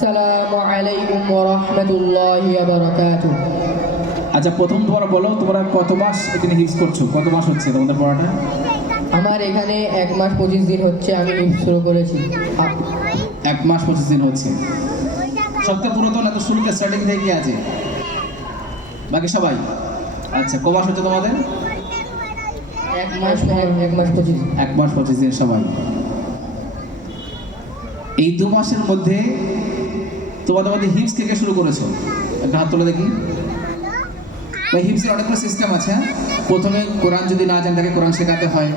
আসসালামু আলাইকুম ওয়া রাহমাতুল্লাহি ওয়া বারাকাতুহু। আচ্ছা, প্রথম তোমরা বলো, তোমরা কত মাস এখানে হিফজ করছো? কত মাস হচ্ছে তোমাদের পড়াটা? আমার এখানে 1 মাস 25 দিন হচ্ছে আমি হিফজ শুরু করেছি। 1 মাস 25 দিন হচ্ছে। সবথেকে পুরাতন এত শুরুতে স্টার্টিং থেকে কি আছে? বাকি সবাই? আচ্ছা, ক মাস হচ্ছে তোমাদের? 1 মাস 25। 1 মাস 25 দিন সবাই। এই 2 মাসের মধ্যে তোমাদের মধ্যে হিফজ থেকে শুরু করেছো? একটা হাত তুলে দেখি। হিফজের অনেকগুলো সিস্টেম আছে। প্রথমে কোরআন যদি না জানেন তাকে কোরআন শেখাতে হয়,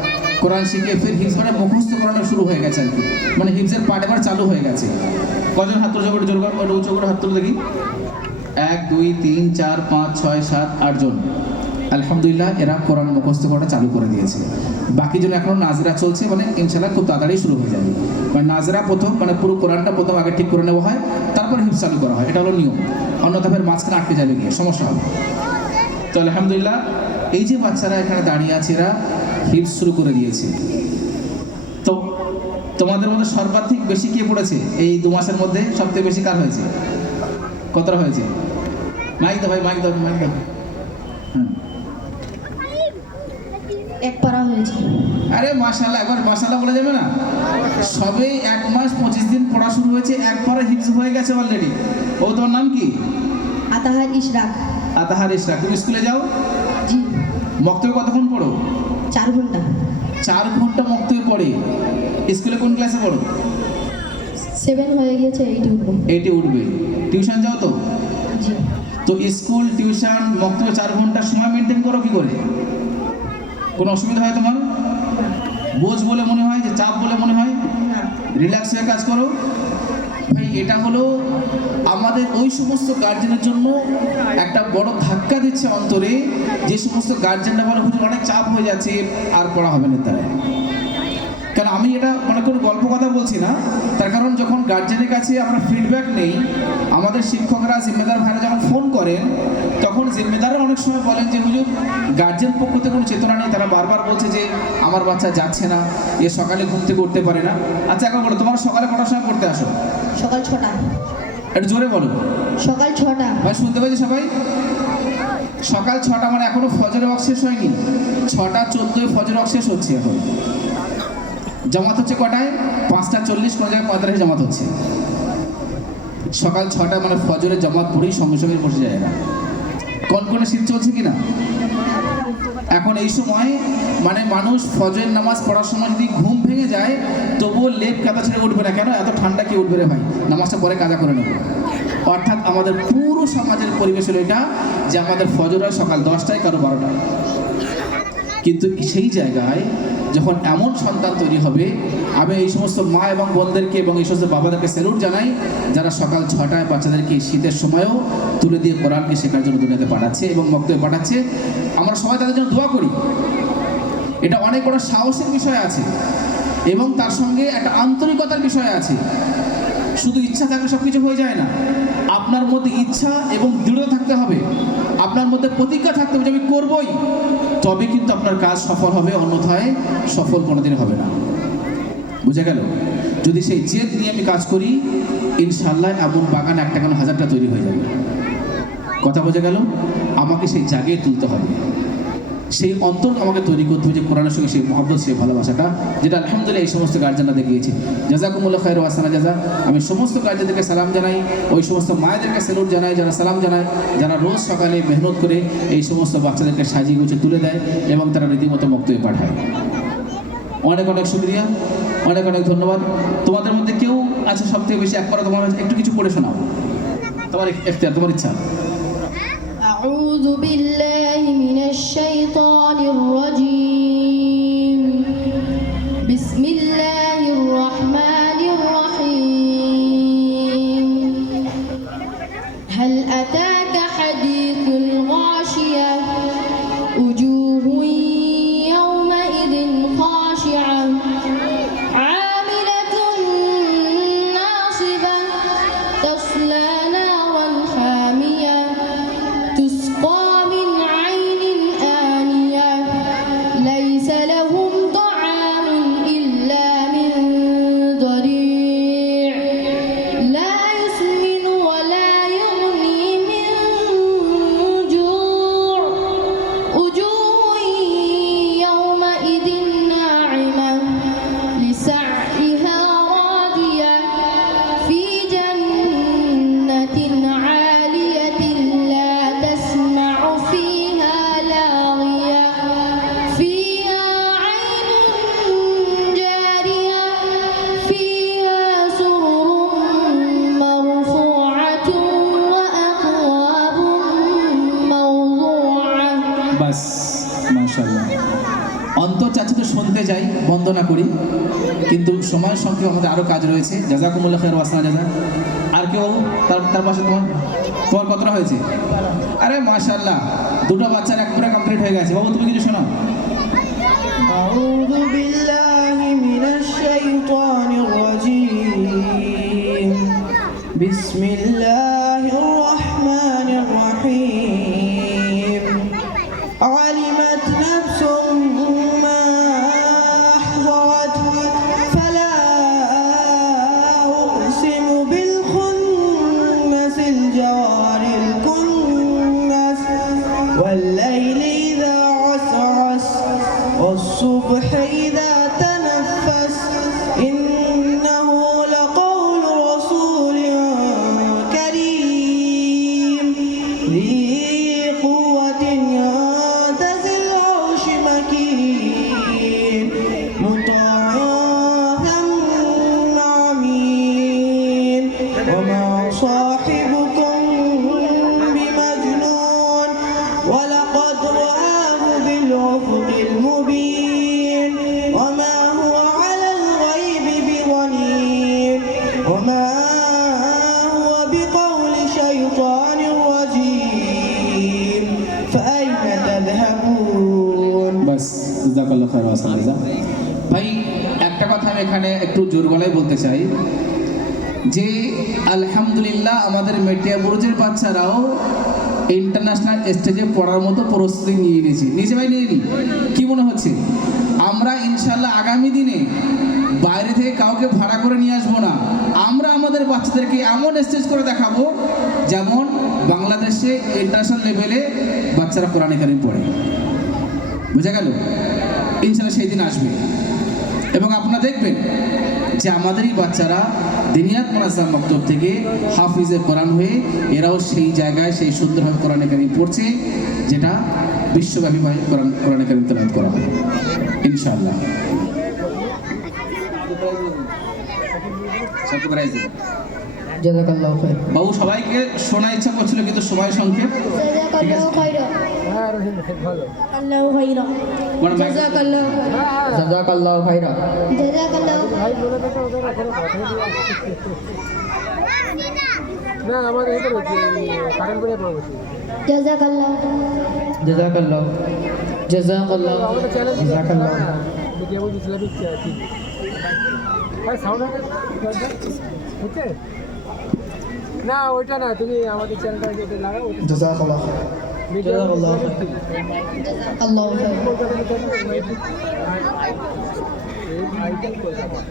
কোরআন শিখে ফির হিফজ মানে মুখস্থ করানো শুরু হয়ে গেছে আর কি, মানে হিফজের পাঠ এবার চালু হয়ে গেছে। কজন হাত তুলে জোর করে উঁচু করে হাত তুলে দেখি। 1 2 3 4 5 6 7 8 জন। আলহামদুলিল্লাহ, এরা কোরআন মুখস্থ করা চালু করে দিয়েছে। বাকি জন এখনো নাজরা চলছে, মানে ইনশাআল্লাহ খুব তাড়াতাড়ি শুরু হয়ে যাবে। মানে নাজরা প্রথম, মানে পুরো কোরআনটা প্রথম আগে ঠিক করে নেওয়া হয়, তারপর হিফজ চালু করা হয়। এটা হলো নিয়ম, অন্যথা ফের মাঝখানে আটকে যাবে গিয়ে সমস্যা হবে। তো আলহামদুলিল্লাহ, এই যে বাচ্চারা এখানে দাঁড়িয়ে আছে এরা হিফজ শুরু করে দিয়েছে। তো তোমাদের মধ্যে সর্বাধিক বেশি কে পড়েছে এই 2 মাসের মধ্যে? সবথেকে বেশি কার হয়েছে? কতটা হয়েছে? মাইক দাও ভাই, মাইক দাও। এক পারা হয়েছে। আরে মাশাআল্লাহ, একবার মাশাআল্লাহ বলে যাবে না? সবে 1 মাস 25 দিন পড়া শুরু হয়েছে, একবারে হিফজ হয়ে গেছে অলরেডি। ও, তোমার নাম কি? আতাহার ইশরাক। আতাহার ইশরাক। তুমি স্কুলে যাও? জি। মক্তবে কতক্ষণ পড়ো? 4 ঘন্টা। 4 ঘন্টা মক্তবে পড়ে। স্কুলে কোন ক্লাসে পড়ো? 7 হয়ে গিয়েছে, 8 উঠবো। 8 এ উঠবে। টিউশন যাও তো? জি। তো স্কুল, টিউশন, মক্তবে 4 ঘন্টা সময় মেনটেন করো কি করে? কোনো অসুবিধা হয় তোমার? বোঝ বলে মনে হয়, যে চাপ বলে মনে হয়? না। রিল্যাক্স হয়ে কাজ করো ভাই। এটা হলো আমাদের ওই সমস্ত গার্জেনের জন্য একটা বড় ধাক্কা দিচ্ছে অন্তরে, যে সমস্ত গার্জেনরা বলে হুজুর অনেক চাপ হয়ে যাচ্ছে, আর পড়া হবে না তারা। কারণ আমি এটা মানে কোনো গল্প কথা বলছি না, তার কারণ যখন গার্জেনের কাছে আমরা ফিডব্যাক নেই, আমাদের শিক্ষকরা, জিম্মেদার ভাইরা যখন ফোন করেন, তখন জিম্মেদাররা অনেক সময় বলেন যে হুজুর গার্জেন পক্ষ থেকে কোনো চেতনা নেই, তারা বারবার বলছে যে আমার বাচ্চা যাচ্ছে না, এ সকালে ঘুম থেকে উঠতে পারে না। আচ্ছা, এখন বলো তোমার সকালে কটার সময় পড়তে আসো? সকাল 6টা। একটু জোরে বলো। সকাল 6টা। ভাই শুনতে পাচ্ছি সবাই? সকাল 6টা মানে এখনো ফজরের ওয়াক্ত শেষ হয়নি। 6টা 14 ফজরের ওয়াক্ত শেষ হচ্ছে। এখন জামাত হচ্ছে কটায়? 5টা 40, কোনো জায়গায় 45 জামাত হচ্ছে। সকাল 6টা মানে ফজরের জামাত পড়েই সঙ্গে সঙ্গে বসে যায় এরা। কোন শীত চলছে কিনা এখন এই সময়, মানে মানুষ ফজরের নামাজ পড়ার সময় যদি ঘুম ভেঙে যায়, তবুও লেপ কাঁথা ছেড়ে উঠবে না। কেন? এত ঠান্ডা কি উঠবে রে ভাই, নামাজটা পরে কাজা করে নেব। অর্থাৎ আমাদের পুরো সমাজের পরিবেশ হলো এটা, যে আমাদের ফজর হয় সকাল 10টায়, কারো 12টায়। কিন্তু সেই জায়গায় যখন এমন সন্তান তৈরি হবে, আমি এই সমস্ত মা এবং বোনদেরকে এবং এই সমস্ত বাবাদেরকে স্যালুট জানাই, যারা সকাল 6টায় বাচ্চাদেরকে শীতের সময়ও তুলে দিয়ে কোরআনকে শেখার জন্য দুনিয়াতে পাঠাচ্ছে এবং মক্তবে পাঠাচ্ছে। আমরা সবাই তাদের জন্য দোয়া করি। এটা অনেক বড় সাহসের বিষয় আছে এবং তার সঙ্গে একটা আন্তরিকতার বিষয় আছে। শুধু ইচ্ছা থাকলে সব কিছু হয়ে যায় না। আপনার মধ্যে ইচ্ছা এবং দৃঢ়তা থাকতে হবে, আপনার মধ্যে প্রতিজ্ঞা থাকতে হবে যে আমি করবই, তবে কিন্তু আপনার কাজ সফল হবে, অন্যথায় সফল কোনোদিন হবে না। বুঝে গেল? যদি সেই জেদ নিয়ে আমি কাজ করি, ইনশাআল্লাহ এমন বাগান একটা কেন 1000টা তৈরি হয়ে যাবে। কথা বোঝা গেল? আমাকে সেই জায়গায় তুলতে হবে, সেই অন্তর আমাকে তৈরি করতে হবে, যে কোরআনের সঙ্গে সেই মহব্বত, সেই ভালোবাসাটা, যেটা আলহামদুলিল্লাহ এই সমস্ত গার্জেনরা দেখিয়েছে। জাযাকুমুল্লাহু খায়রা ওয়া আহসানা জাযা। আমি সমস্ত গার্জেনদেরকে সালাম জানাই, ওই সমস্ত মায়েদেরকে স্যালুট জানাই যারা সালাম জানায়, যারা রোজ সকালে মেহনত করে এই সমস্ত বাচ্চাদেরকে সাজিয়ে গুছিয়ে তুলে দেয় এবং তারা রীতিমতো মক্তবে পাঠায়। অনেক অনেক শুকরিয়া, অনেক অনেক ধন্যবাদ। তোমাদের মধ্যে কেউ আছে সবথেকে বেশি একবার তোমার একটু কিছু পড়ে শোনাও? তোমার ইখতিয়ার, তোমার ইচ্ছা। أعوذ بالله من الشيطان الرجيم. بسم الله الرحمن الرحيم. هل أتاك حديث الغاشية؟ وجوه يومئذ خاشعة عاملة ناصبة تصلى نارا حامية تسقى من عين آنية চাই, বন্দনা করি, কিন্তু সময়ের সঙ্গে আমাদের আরও কাজ রয়েছে। জাযাকুমুল্লাহ খায়র ওয়া আহসানা জাযা। আর কেউ তার পাশে তোমার কতটা হয়েছে? আরে মাশাআল্লাহ, দুটো বাচ্চার এক পুরো কমপ্লিট হয়ে গেছে। বাবু তুমি কিছু শোনাও। أعوذ بالله من الشيطان الرجيم بسم الله الرحمن الرحيم علمت نفس ما أحضرت فلا أقسم بالخنس الجوار الكنس والليل إذا عسعس والصبح إذا تنفس إنه لقول رسول كريم ذي قوة عند ذي العرش مكين مطاع ثم أمين وما صاحبكم بمجنون ولقد رآه بالأفق المبين وما هو على الغيب بضنين وما هو بقول شيطان رجيم فأين تذهبون বাস, জাযাকাল্লাহু খায়র ওয়া আহসানা জাযা। ভাই একটা কথা আমি এখানে একটু জোর গলায় বলতে চাই যে আলহামদুলিল্লাহ আমাদের মেটিয়া বুরুজের বাচ্চারাও ইন্টারন্যাশনাল স্টেজে পড়ার মতো প্রস্তুতি নিয়ে নিয়েছে ভাই, নিয়ে নি। কি মনে হচ্ছে? আমরা ইনশাল্লাহ আগামী দিনে বাইরে থেকে কাউকে ভাড়া করে নিয়ে আসবো না, আমরা আমাদের বাচ্চাদেরকে এমন স্টেজ করে দেখাবো যেমন বাংলাদেশে ইন্টারন্যাশনাল লেভেলে বাচ্চারা কোরআনে কারিম পড়ে। বুঝা গেল? ইনশাল্লাহ সেই দিন আসবে এবং আপনারা দেখবেন যে আমাদেরই বাচ্চারা দিনিয়াত মুনাজ্জাম মক্তব থেকে হাফিজে কোরআন হয়ে এরাও সেই জায়গায় সেই সুন্দরভাবে কোরআনে কারিম পড়ছে যেটা বিশ্বব্যাপীভাবে কোরআনে কারিম তেলাওয়াত করা হয় ইনশাআল্লাহ। জাযাকাল্লাহু খাইর। বাবু সবাইকে শোনার ইচ্ছা করছিল কিন্তু সময় সংক্ষেপ। ঠিক আছে, الله خيرا আমার mic- جزاك الله خيرا জাযাকাল্লাহু খাইরা। جزاك الله না আমাদের এখানে কারেন্ট পড়ে পড়ে جزاك الله জাযাকাল্লাহু জাযাকাল্লাহু আমাদের চ্যানেল জাযাকাল্লাহু। মিডিয়া বলছি ইসলামিক ঠিক ভাই সাউন্ড হচ্ছে না ওইটা না, তুমি আমাদের চ্যানেলটা যেটা লাগাও জাযাকাল্লাহ মিডিয়া জাযাকাল্লাহু الله خير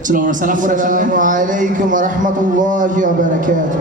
চলো আমরা সালাম করে السلام عليكم ورحمة الله وبركاته